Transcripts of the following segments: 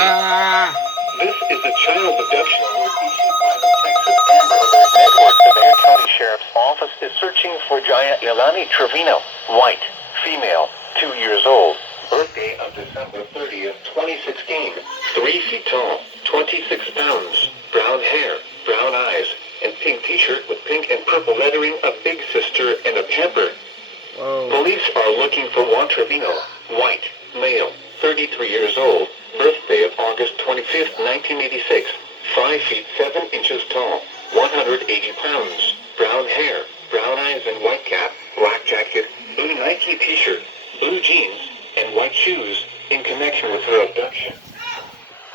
This is a child abduction alert issued by the Texas Amber Alert Network. The Bexar County Sheriff's Office is searching for Jaya Ilani Trevino, white, female, 2 years old, birthday of December 30th, 2016, 3 feet tall, 26 pounds, brown hair, brown eyes, and pink t-shirt with pink and purple lettering, a big sister, and a pamper. Whoa. Police are looking for Juan Trevino, white, male, 33 years old, birthday of August 25th, 1986, 5 feet 7 inches tall, 180 pounds, brown hair, brown eyes and white cap, black jacket, blue Nike t-shirt, blue jeans, and white shoes, in connection with her abduction.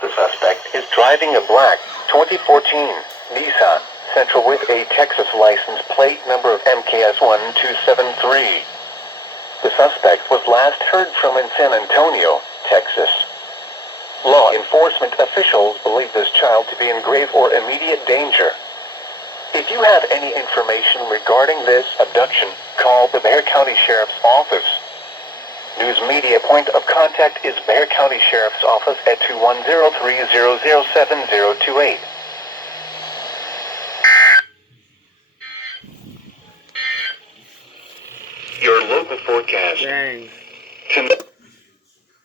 The suspect is driving a black 2014 Nissan Sentra with a Texas license plate number of MKS1273. The suspect was last heard from in San Antonio, Texas. Law enforcement officials believe this child to be in grave or immediate danger. If you have any information regarding this abduction, call the Bexar County Sheriff's Office. News media point of contact is Bexar County Sheriff's Office at 210-300-7028. Your local forecast. Dang.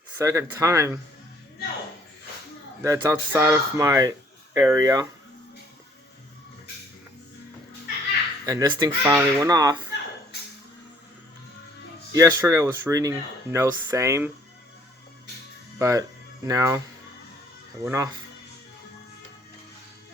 Second time that's outside of my area. And this thing finally went off. Yesterday I was reading no same, but now it went off.